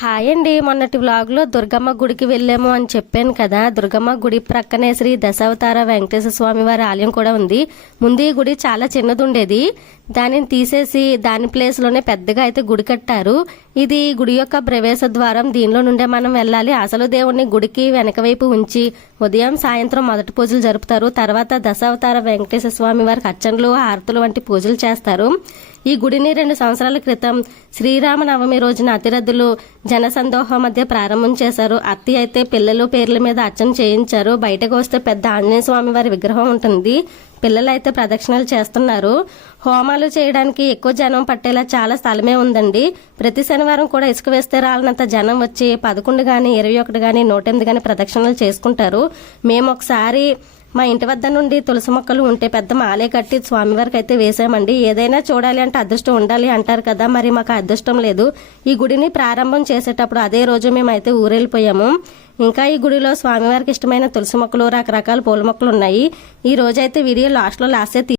Hi అండి. మొన్నటి వ్లాగ్లో దుర్గమ్మ గుడికి వెళ్ళాము అని చెప్పాను కదా. దుర్గమ్మ గుడి ప్రక్కనే శ్రీ దశావతార వెంకటేశ్వర స్వామి వారి ఆలయం కూడా ఉంది. ముందు ఈ గుడి చాలా చిన్నది ఉండేది, దానిని తీసేసి దాని ప్లేస్లోనే పెద్దగా అయితే గుడి కట్టారు. ఇది గుడి యొక్క ప్రవేశ ద్వారం. దీనిలో నుండే మనం వెళ్ళాలి. అసలు దేవుణ్ణి గుడికి వెనక వైపు ఉంచి ఉదయం సాయంత్రం మొదటి పూజలు జరుపుతారు. తర్వాత దశావతార వెంకటేశ్వర స్వామి వారికి అర్చనలు హారతులు వంటి పూజలు చేస్తారు. ఈ గుడిని 2 సంవత్సరాల క్రితం శ్రీరామనవమి రోజున అతిరథులు జనసందోహం మధ్య ప్రారంభం చేశారు. అత్తి అయితే పిల్లలు పేర్ల మీద అర్చన చేయించారు. బయటకు వస్తే పెద్ద ఆంజనేయ స్వామి వారి విగ్రహం ఉంటుంది. పిల్లలు అయితే ప్రదక్షిణలు చేస్తున్నారు. హోమాలు చేయడానికి ఎక్కువ జనం పట్టేలా చాలా స్థలమే ఉందండి. ప్రతి శనివారం కూడా ఇసుక వేస్తే రాలనంత జనం వచ్చి 11 గాని 21 గాని 108 గాని ప్రదక్షిణలు చేసుకుంటారు. మేము ఒకసారి మా ఇంటి వద్ద నుండి తులసి మొక్కలు ఉంటే పెద్ద మాలే కట్టి స్వామివారికి అయితే వేసామండి. ఏదైనా చూడాలి అంటే అదృష్టం ఉండాలి అంటారు కదా, మరి మాకు అదృష్టం లేదు. ఈ గుడిని ప్రారంభం చేసేటప్పుడు అదే రోజు మేమైతే ఊరెళ్ళిపోయాము. ఇంకా ఈ గుడిలో స్వామివారికి ఇష్టమైన తులసి మొక్కలు రకరకాల పూల మొక్కలు ఉన్నాయి. ఈ రోజైతే వీడియో లాస్ట్